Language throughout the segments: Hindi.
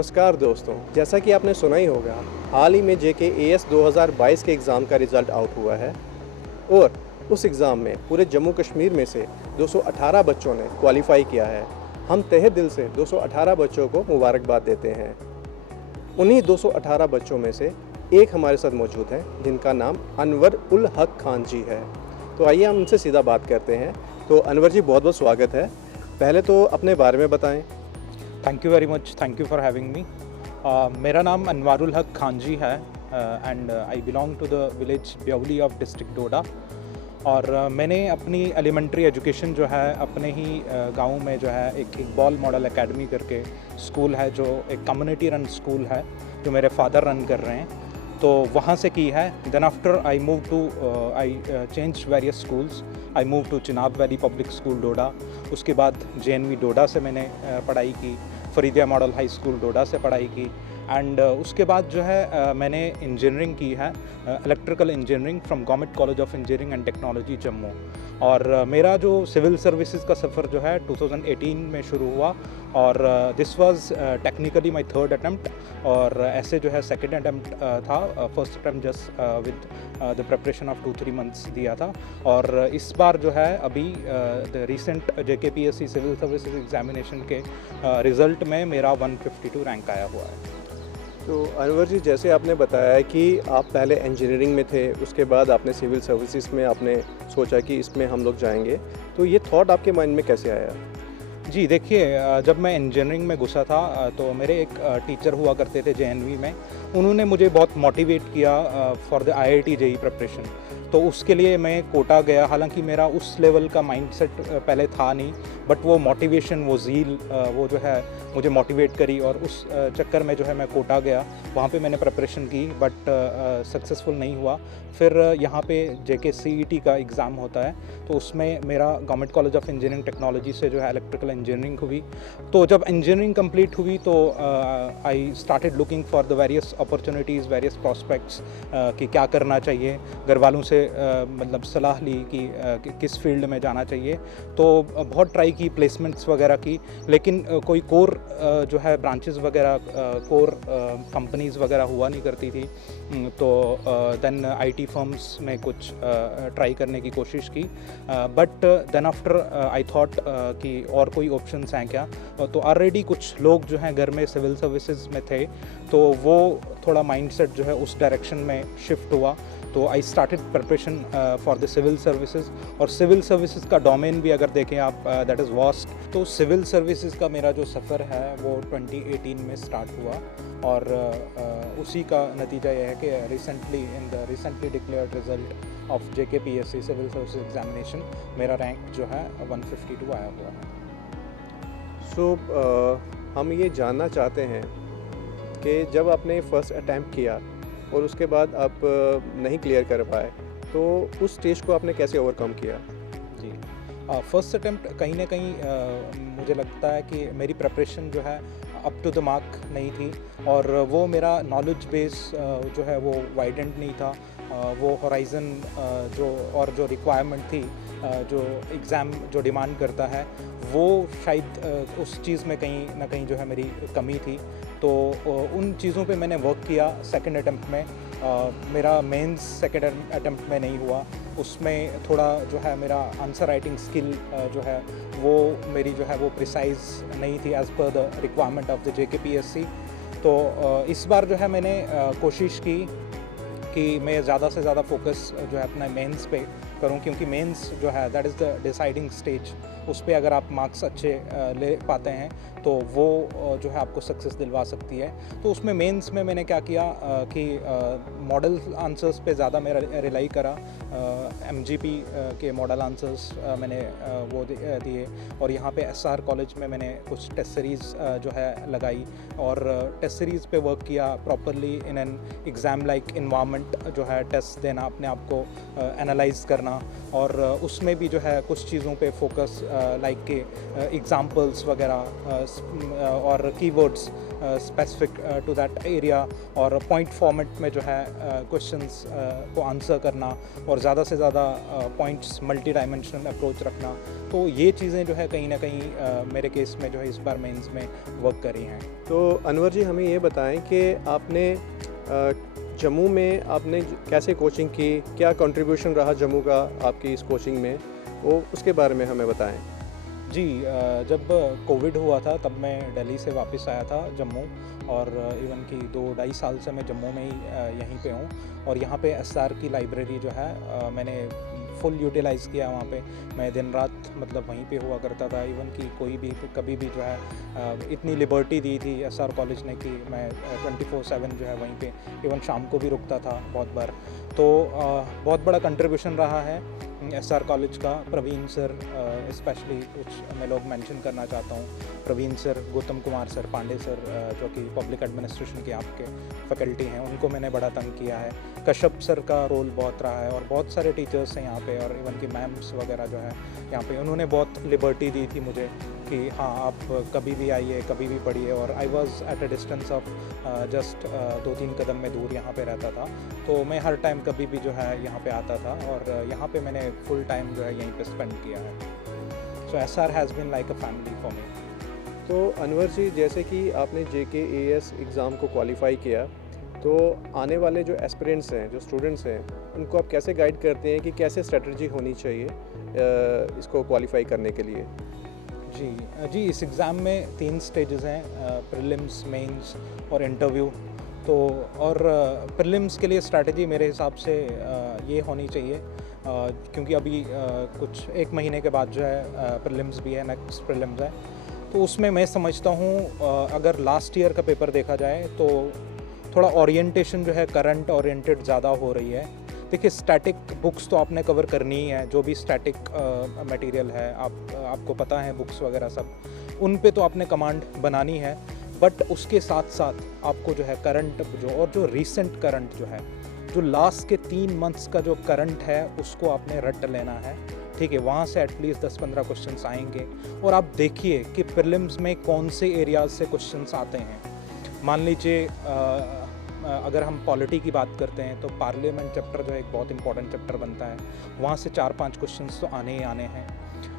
नमस्कार दोस्तों, जैसा कि आपने सुना ही होगा, हाल ही में JKAS 2022 के एग्ज़ाम का रिज़ल्ट आउट हुआ है और उस एग्ज़ाम में पूरे जम्मू कश्मीर में से 218 बच्चों ने क्वालिफ़ाई किया है। हम तहे दिल से 218 बच्चों को मुबारकबाद देते हैं। उन्हीं 218 बच्चों में से एक हमारे साथ मौजूद हैं, जिनका नाम अनवर उल हक खान जी है। तो आइए हम उनसे सीधा बात करते हैं। तो अनवर जी, बहुत बहुत स्वागत है। पहले तो अपने बारे में बताएं। Thank you very much, thank you for having me. मेरा नाम अनवारुल हक खान जी है and I belong to the village Byoli of district Doda. और मैंने अपनी एलिमेंट्री एजुकेशन जो है अपने ही गांव में जो है एक इकबाल मॉडल एकेडमी करके स्कूल है, जो एक कम्युनिटी रन स्कूल है जो मेरे फादर रन कर रहे हैं, तो वहाँ से की है। Then after I move to I change various schools. I move to Chenab valley public school Doda. उसके बाद JNV डोडा से मैंने पढ़ाई की, Faridia model high school Doda से पढ़ाई की एंड उसके बाद जो है मैंने इंजीनियरिंग की है, electrical engineering from government college of engineering and technology Jammu. और मेरा जो सिविल सर्विसेज का सफ़र जो है 2018 में शुरू हुआ और this was technically my third attempt, और ऐसे जो है सेकंड अटैम्प्ट था। First attempt just with the preparation of 2-3 months दिया था। और इस बार जो है अभी the recent JKPSC civil services examination के रिज़ल्ट में मेरा 152 रैंक आया हुआ है। तो अनवर जी, जैसे आपने बताया है कि आप पहले इंजीनियरिंग में थे, उसके बाद आपने सिविल सर्विसेज में आपने सोचा कि इसमें हम लोग जाएंगे, तो ये थॉट आपके माइंड में कैसे आया? जी देखिए, जब मैं इंजीनियरिंग में घुसा था तो मेरे एक टीचर हुआ करते थे JNV में। उन्होंने मुझे बहुत मोटिवेट किया for the IIT JEE preparation. तो उसके लिए मैं कोटा गया। हालांकि मेरा उस लेवल का माइंडसेट पहले था नहीं, बट वो मोटिवेशन, वो ज़ील, वो जो है मुझे मोटिवेट करी और उस चक्कर में जो है मैं कोटा गया। वहाँ पे मैंने प्रिपरेशन की बट सक्सेसफुल नहीं हुआ। फिर यहाँ पे JKCET का एग्ज़ाम होता है, तो उसमें मेरा government college of engineering technology से जो है इलेक्ट्रिकल इंजीनियरिंग हुई। तो जब इंजीनियरिंग कंप्लीट हुई तो I started looking for the various opportunities, various prospects कि क्या करना चाहिए। घर वालों से मतलब सलाह ली कि किस फील्ड में जाना चाहिए। तो बहुत ट्राई की, प्लेसमेंट्स वगैरह की, लेकिन कोई कोर जो है ब्रांचेस वगैरह, कोर कंपनीज़ वगैरह हुआ नहीं करती थी। तो देन IT फर्म्स में कुछ ट्राई करने की कोशिश की, but then after I thought कि और कोई ऑप्शंस हैं क्या। तो ऑलरेडी कुछ लोग जो हैं घर में सिविल सर्विसेज में थे, तो वो थोड़ा माइंडसेट जो है उस डायरेक्शन में शिफ्ट हुआ। तो I started preparation for the civil services. और सिविल सर्विसेज का डोमेन भी अगर देखें आप, दैट इज़ वास्ट। तो सिविल सर्विसेज का मेरा जो सफ़र है वो 2018 में स्टार्ट हुआ और उसी का नतीजा यह है कि recently declared result of JKPSC civil services examination मेरा रैंक जो है 152 आया हुआ है। सो हम ये जानना चाहते हैं कि जब आपने फ़र्स्ट अटैम्प्ट किया और उसके बाद आप नहीं क्लियर कर पाए, तो उस स्टेज को आपने कैसे ओवरकम किया? जी, फर्स्ट अटैम्प्ट कहीं ना कहीं मुझे लगता है कि मेरी प्रिपरेशन जो है अप टू द मार्क नहीं थी, और वो मेरा नॉलेज बेस जो है वो वाइडेंड नहीं था। वो होराइज़न जो रिक्वायरमेंट थी, जो एग्ज़ाम जो डिमांड करता है, वो शायद उस चीज़ में कहीं ना कहीं जो है मेरी कमी थी। तो उन चीज़ों पे मैंने वर्क किया सेकंड अटैम्प्ट में। मेरा मेंस सेकंड अटैम्प्ट में नहीं हुआ। उसमें थोड़ा जो है मेरा आंसर राइटिंग स्किल जो है वो मेरी जो है वो प्रिसाइज नहीं थी as per the requirement of the JKPSC। तो इस बार जो है मैंने कोशिश की कि मैं ज़्यादा से ज़्यादा फोकस जो है अपना मेंस पे करूं, क्योंकि मेंस जो है that is the deciding stage. उस पे अगर आप मार्क्स अच्छे ले पाते हैं तो वो जो है आपको सक्सेस दिलवा सकती है। तो उसमें मेंस में मैंने क्या किया कि मॉडल आंसर्स पे ज़्यादा मेरा रिलाई करा। MGP के मॉडल आंसर्स मैंने वो दिए, और यहाँ पे SR कॉलेज में मैंने कुछ टेस्ट सीरीज़ जो है लगाई और टेस्ट सीरीज़ पे वर्क किया properly in an exam like environment. जो है टेस्ट देना, अपने आप को एनालाइज करना, करना, और उसमें भी जो है कुछ चीज़ों पे फोकस लाइक के एग्जांपल्स वगैरह और keywords specific to that area, और पॉइंट फॉर्मेट में जो है क्वेश्चंस को आंसर करना, और ज़्यादा से ज़्यादा पॉइंट्स मल्टी डायमेंशनल अप्रोच रखना। तो ये चीज़ें जो है कहीं ना कहीं मेरे केस में जो है इस बार मेंस में वर्क करी हैं। तो अनवर जी, हमें ये बताएं कि आपने जम्मू में आपने कैसे कोचिंग की, क्या कंट्रीब्यूशन रहा जम्मू का आपकी इस कोचिंग में, वो उसके बारे में हमें बताएं। जी, जब कोविड हुआ था तब मैं दिल्ली से वापस आया था जम्मू, और इवन कि 2-2.5 साल से मैं जम्मू में ही यहीं पे हूँ, और यहाँ पे एसआर की लाइब्रेरी जो है मैंने फुल यूटिलाइज़ किया। वहाँ पे मैं दिन रात मतलब वहीं पे हुआ करता था। इवन कि कोई भी कभी भी जो है इतनी लिबर्टी दी थी एसआर कॉलेज ने कि मैं 24/7 जो है वहीं पे इवन शाम को भी रुकता था बहुत बार। तो बहुत बड़ा कंट्रीब्यूशन रहा है एसआर कॉलेज का। प्रवीण सर स्पेशली कुछ मैं लोग मेंशन करना चाहता हूँ। Praveen sir, Gautam Kumar sir, Pandey sir जो कि पब्लिक एडमिनिस्ट्रेशन के आपके फैकल्टी हैं, उनको मैंने बड़ा तंग किया है। कश्यप सर का रोल बहुत रहा है, और बहुत सारे टीचर्स हैं यहाँ पे, और इवन की मैम्स वगैरह जो है यहाँ पे, उन्होंने बहुत लिबर्टी दी थी मुझे कि हाँ आप कभी भी आइए, कभी भी पढ़िए। और I was at a distance of just 2-3 कदम में दूर यहाँ पे रहता था, तो मैं हर टाइम कभी भी जो है यहाँ पे आता था, और यहाँ पे मैंने फुल टाइम जो है यहीं पे स्पेंड किया है। So SR has been like a family for me. तो अनवर जी, जैसे कि आपने JKAS एग्ज़ाम को क्वालिफाई किया, तो आने वाले जो एस्पिरेंट्स हैं, जो स्टूडेंट्स हैं, उनको आप कैसे गाइड करते हैं कि कैसे स्ट्रेटजी होनी चाहिए इसको क्वालिफाई करने के लिए? जी, इस एग्ज़ाम में 3 स्टेजेस हैं, प्रीलिम्स, मेंस और इंटरव्यू। तो और प्रीलिम्स के लिए स्ट्रैटेजी मेरे हिसाब से ये होनी चाहिए, क्योंकि अभी कुछ 1 महीने के बाद जो है प्रीलिम्स भी है, नेक्स्ट प्रीलिम्स है। तो उसमें मैं समझता हूँ अगर लास्ट ईयर का पेपर देखा जाए तो थोड़ा ओरिएंटेशन जो है करंट ओरिएंटेड ज़्यादा हो रही है। देखिए, स्टैटिक बुक्स तो आपने कवर करनी ही है, जो भी स्टैटिक मटेरियल है आपको पता है, बुक्स वगैरह सब, उन पे तो आपने कमांड बनानी है। बट उसके साथ साथ आपको जो है करंट जो रीसेंट करंट जो है, जो लास्ट के 3 मंथ्स का जो करंट है, उसको आपने रट लेना है। ठीक है, वहाँ से एटलीस्ट 10-15 क्वेश्चंस आएंगे, और आप देखिए कि प्रीलिम्स में कौन से एरियाज से क्वेश्चंस आते हैं। मान लीजिए अगर हम पॉलिटी की बात करते हैं तो पार्लियामेंट चैप्टर जो है एक बहुत इंपॉर्टेंट चैप्टर बनता है, वहाँ से 4-5 क्वेश्चंस तो आने ही आने हैं।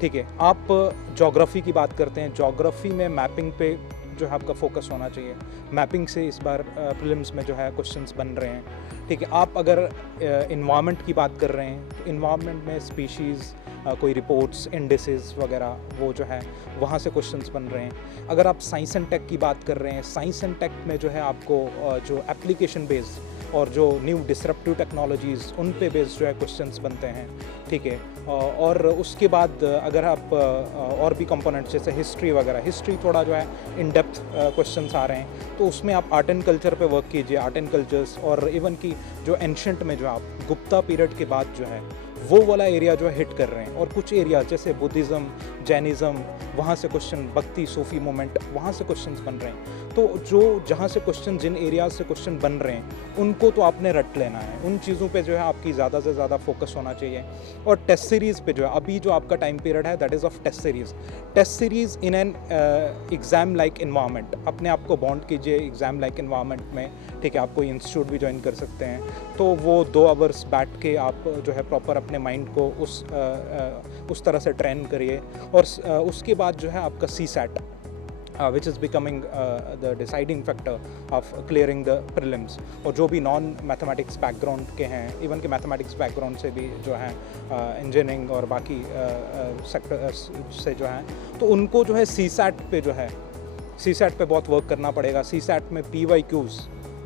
ठीक है, आप ज्योग्राफी की बात करते हैं, ज्योग्राफी में मैपिंग पे जो है आपका फोकस होना चाहिए। मैपिंग से इस बार प्रीलिम्स में जो है क्वेश्चंस बन रहे हैं। ठीक है, आप अगर इन्वायरमेंट की बात कर रहे हैं तो इन्वायरमेंट में स्पीशीज़ कोई रिपोर्ट्स, इंडिसेस वगैरह, वो जो है वहाँ से क्वेश्चंस बन रहे हैं। अगर आप साइंस एंड टेक की बात कर रहे हैं, साइंस एंड टेक में जो है आपको जो एप्लीकेशन बेस्ड और जो न्यू डिसरप्टिव टेक्नोलॉजीज़, उन पे बेस्ड जो है क्वेश्चंस बनते हैं। ठीक है, और उसके बाद अगर आप और भी कंपोनेंट्स जैसे हिस्ट्री वगैरह, हिस्ट्री थोड़ा जो है इन डेप्थ क्वेश्चंस आ रहे हैं, तो उसमें आप आर्ट एंड कल्चर पे वर्क कीजिए, आर्ट एंड कल्चर्स, और इवन की जो एंशंट में जो आप गुप्ता पीरियड के बाद जो है वो वाला एरिया जो है हिट कर रहे हैं। और कुछ एरिया जैसे बुद्धिज़्म, जैनिज़्म, वहाँ से क्वेश्चन, भक्ति, सूफी मोमेंट, वहाँ से क्वेश्चंस बन रहे हैं। तो जो जहाँ से क्वेश्चन, जिन एरियाज से क्वेश्चन बन रहे हैं, उनको तो आपने रट लेना है। उन चीज़ों पे जो है आपकी ज़्यादा से ज़्यादा फोकस होना चाहिए। और टेस्ट सीरीज़ पे जो है, अभी जो आपका टाइम पीरियड है that is of test series. Test series in an exam like environment, अपने आप को बॉन्ड कीजिए एग्ज़ाम लाइक इन्वायरमेंट में। ठीक है, आप कोई इंस्टीट्यूट भी ज्वाइन कर सकते हैं, तो वो 2 आवर्स बैठ के आप जो है प्रॉपर अपने माइंड को उस तरह से ट्रेन करिए। और उसके बाद जो है आपका CSAT which is becoming the deciding factor of clearing the prelims। और जो भी नॉन मैथमेटिक्स बैकग्राउंड के हैं, इवन के मैथमेटिक्स बैकग्राउंड से भी जो है इंजीनियरिंग और बाकी सेक्टर से जो हैं, तो उनको जो है CSAT पे जो है, CSAT पे बहुत वर्क करना पड़ेगा। CSAT में PYQs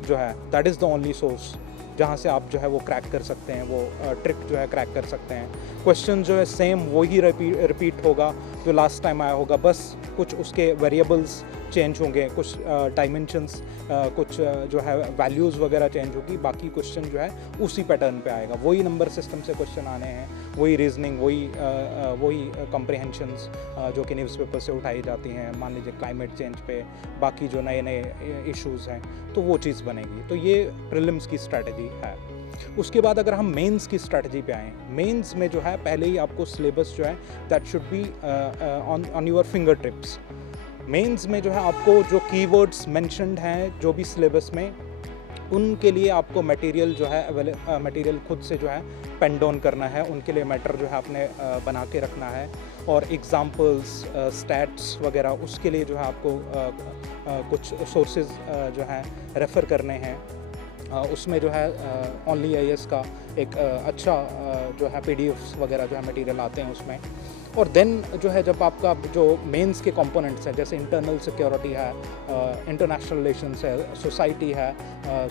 जो है that is the only source जहाँ से आप जो है वो क्रैक कर सकते हैं, वो ट्रिक जो है क्रैक कर सकते हैं। क्वेश्चन जो है सेम वही रिपीट होगा जो लास्ट टाइम आया होगा, बस कुछ उसके वेरिएबल्स चेंज होंगे, कुछ डायमेंशंस, कुछ जो है वैल्यूज़ वगैरह चेंज होगी, बाकी क्वेश्चन जो है उसी पैटर्न पे आएगा। वही नंबर सिस्टम से क्वेश्चन आने हैं, वही रीजनिंग, वही कॉम्प्रिहेंशंस जो कि न्यूज़पेपर से उठाई जाती हैं। मान लीजिए क्लाइमेट चेंज पे, बाकी जो नए नए इश्यूज़ हैं, तो वो चीज़ बनेगी। तो ये प्रीलिम्स की स्ट्रैटेजी है। उसके बाद अगर हम मेंस की स्ट्रैटेजी पे आएँ, मेंस में जो है पहले ही आपको सिलेबस जो है that should be on your finger tips. Mains में जो है आपको जो कीवर्ड्स मेंशन्ड हैं जो भी सिलेबस में, उनके लिए आपको मटेरियल जो है मटेरियल खुद से जो है पेन डाउन करना है, उनके लिए मैटर जो है आपने बना के रखना है, और एग्जांपल्स स्टैट्स वगैरह उसके लिए जो है आपको कुछ सोर्सेज जो हैं रेफ़र करने हैं। उसमें जो है ओनली आईएएस का एक अच्छा जो है पीडीएफ्स वगैरह जो है मटेरियल आते हैं उसमें। और देन जो है जब आपका जो मेंस के कंपोनेंट्स हैं जैसे इंटरनल सिक्योरिटी है, इंटरनेशनल रिलेशंस है, सोसाइटी है,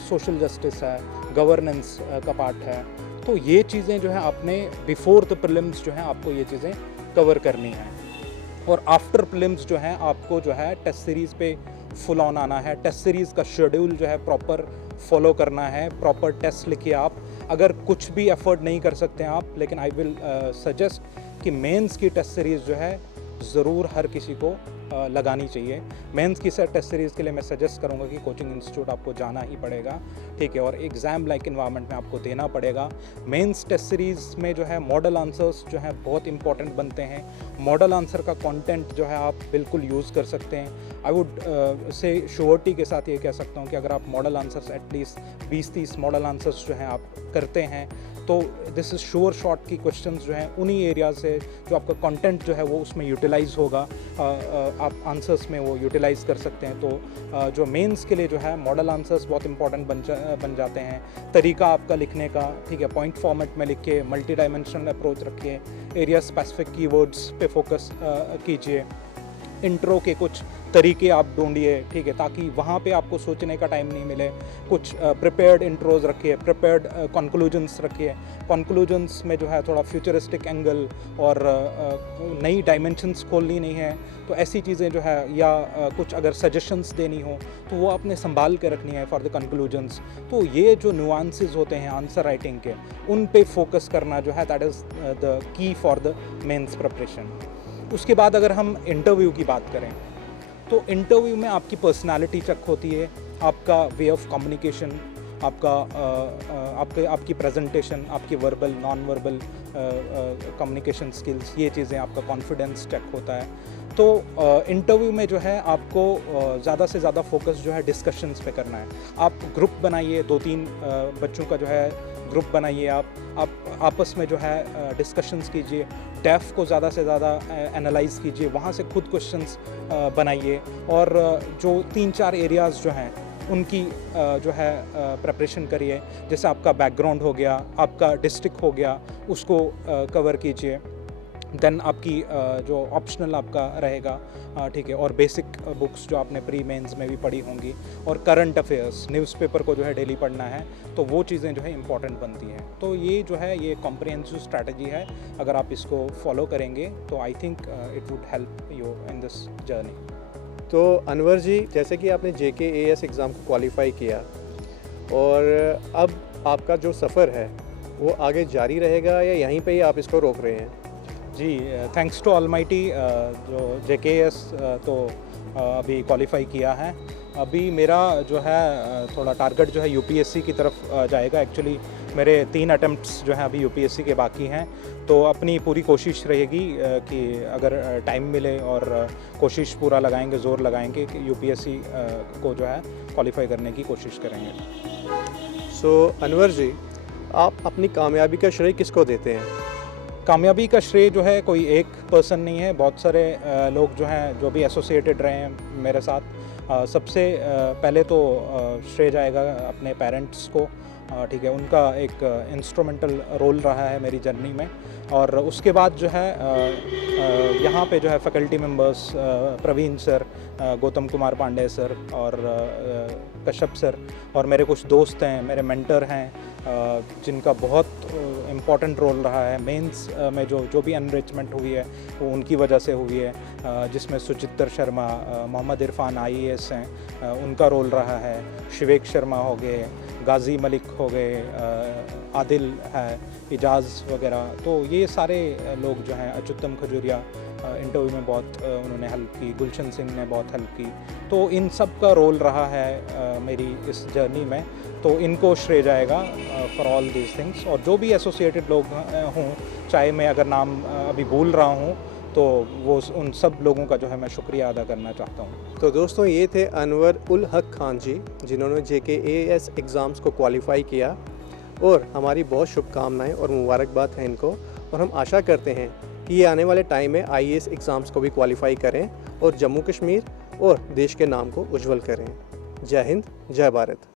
सोशल जस्टिस है, गवर्नेंस का पार्ट है, तो ये चीज़ें जो है आपने बिफोर द प्रीलिम्स जो है आपको ये चीज़ें कवर करनी है। और आफ्टर प्रीलिम्स जो है आपको जो है टेस्ट सीरीज़ पे फुल ऑन आना है। टेस्ट सीरीज़ का शेड्यूल जो है प्रॉपर फॉलो करना है, प्रॉपर टेस्ट लिखिए आप। अगर कुछ भी एफर्ट नहीं कर सकते हैं आप, लेकिन आई विल सजेस्ट कि मेंस की टेस्ट सीरीज़ जो है ज़रूर हर किसी को लगानी चाहिए। मेंस की टेस्ट सीरीज़ के लिए मैं सजेस्ट करूंगा कि कोचिंग इंस्टीट्यूट आपको जाना ही पड़ेगा, ठीक है, और एग्ज़ाम लाइक इन्वायरमेंट में आपको देना पड़ेगा। मेंस टेस्ट सीरीज़ में जो है मॉडल आंसर्स जो है बहुत इंपॉर्टेंट बनते हैं। मॉडल आंसर का कंटेंट जो है आप बिल्कुल यूज़ कर सकते हैं। आई वुड से श्योरिटी के साथ ये कह सकता हूँ कि अगर आप model answers at least 20-30 model answers जो हैं आप करते हैं तो दिस इज़ श्योर शॉट की क्वेश्चंस जो हैं उन्हीं एरियाज से जो आपका कंटेंट जो है वो उसमें यूटिलाइज होगा, आप आंसर्स में वो यूटिलाइज कर सकते हैं। तो जो मेंस के लिए जो है मॉडल आंसर्स बहुत इंपॉर्टेंट बन जाते हैं। तरीका आपका लिखने का, ठीक है, पॉइंट फॉर्मेट में लिखिए, मल्टी डायमेंशनल अप्रोच रखिए, एरिया स्पेसिफिक कीवर्ड्स पे फोकस कीजिए, इंट्रो के कुछ तरीके आप ढूंढिए, ठीक है, ताकि वहाँ पे आपको सोचने का टाइम नहीं मिले। कुछ प्रिपेयर्ड इंट्रोज रखिए, प्रिपेयर्ड कंक्लूजन्स रखिए। कंक्लूजन्स में जो है थोड़ा फ्यूचरिस्टिक एंगल और नई डायमेंशंस खोलनी नहीं है, तो ऐसी चीज़ें जो है, या कुछ अगर सजेशंस देनी हो तो वो आपने संभाल के रखनी है फॉर द कंक्लूजन्स। तो ये जो नुआंसेस होते हैं आंसर राइटिंग के, उन पे फोकस करना जो है that is the key for the mains preparation. उसके बाद अगर हम इंटरव्यू की बात करें तो इंटरव्यू में आपकी पर्सनालिटी चेक होती है, आपका वे ऑफ कम्युनिकेशन, आपकी प्रेजेंटेशन, आपकी verbal non verbal communication skills, ये चीज़ें, आपका कॉन्फिडेंस चेक होता है। तो इंटरव्यू में जो है आपको ज़्यादा से ज़्यादा फोकस जो है डिस्कशंस पे करना है। आप ग्रुप बनाइए, 2-3 बच्चों का जो है ग्रुप बनाइए, आप आपस में जो है डिस्कशंस कीजिए, डेफ को ज़्यादा से ज़्यादा एनालाइज़ कीजिए, वहाँ से खुद क्वेश्चंस बनाइए, और जो 3-4 एरियाज़ जो हैं उनकी जो है प्रिपरेशन करिए। जैसे आपका बैकग्राउंड हो गया, आपका डिस्ट्रिक्ट हो गया, उसको कवर कीजिए। देन आपकी जो ऑप्शनल आपका रहेगा, ठीक है, और बेसिक बुक्स जो आपने प्री मेंस में भी पढ़ी होंगी, और करंट अफेयर्स, न्यूज़पेपर को जो है डेली पढ़ना है, तो वो चीज़ें जो है इंपॉर्टेंट बनती हैं। तो ये जो है ये कॉम्प्रिहेंसिव स्ट्रैटेजी है, अगर आप इसको फॉलो करेंगे तो I think it would help you in this journey. तो अनवर जी, जैसे कि आपने JKAS एग्ज़ाम को क्वालिफाई किया और अब आपका जो सफ़र है वो आगे जारी रहेगा या यहीं पे ही आप इसको रोक रहे हैं? जी, थैंक्स टू ऑलमाइटी, जो JKAS तो अभी क्वालिफाई किया है। अभी मेरा जो है थोड़ा टारगेट जो है UPSC की तरफ जाएगा। एक्चुअली मेरे 3 अटेम्प्ट्स जो हैं अभी UPSC के बाकी हैं, तो अपनी पूरी कोशिश रहेगी कि अगर टाइम मिले और कोशिश पूरा लगाएंगे, ज़ोर लगाएंगे कि UPSC को जो है क्वालिफाई करने की कोशिश करेंगे। सो अनवर जी, आप अपनी कामयाबी का श्रेय किसको देते हैं? कामयाबी का श्रेय जो है कोई एक पर्सन नहीं है, बहुत सारे लोग जो हैं जो भी एसोसिएटेड रहे हैं मेरे साथ। सबसे पहले तो श्रेय जाएगा अपने पेरेंट्स को, ठीक है, उनका एक इंस्ट्रूमेंटल रोल रहा है मेरी जर्नी में। और उसके बाद जो है यहाँ पे जो है faculty members, Praveen sir, Gautam Kumar Pandey sir और कश्यप सर, और मेरे कुछ दोस्त हैं, मेरे मेंटर हैं, जिनका बहुत इम्पॉर्टेंट रोल रहा है। मेंस में जो भी एनरिचमेंट हुई है वो उनकी वजह से हुई है, जिसमें सुचित्तर शर्मा, मोहम्मद इरफान IAS हैं, उनका रोल रहा है, शिवेक शर्मा हो गए, गाजी मलिक हो गए, आदिल है, इजाज़ वगैरह, तो ये सारे लोग जो हैं, अच्युतम खजूरिया इंटरव्यू में बहुत उन्होंने हेल्प की, गुलशन सिंह ने बहुत हेल्प की, तो इन सब का रोल रहा है मेरी इस जर्नी में, तो इनको श्रेय जाएगा फॉर ऑल दीज थिंग्स। और जो भी एसोसिएटेड लोग हों, चाहे मैं अगर नाम अभी भूल रहा हूँ, तो वो उन सब लोगों का जो है मैं शुक्रिया अदा करना चाहता हूँ। तो दोस्तों, ये थे अनवर उल हक खान जी, जिन्होंने JKAS एग्ज़ाम्स को क्वालिफ़ाई किया, और हमारी बहुत शुभकामनाएं और मुबारकबाद हैं इनको, और हम आशा करते हैं कि ये आने वाले टाइम में IAS एग्ज़ाम्स को भी क्वालिफ़ाई करें और जम्मू कश्मीर और देश के नाम को उज्जवल करें। जय हिंद, जय भारत।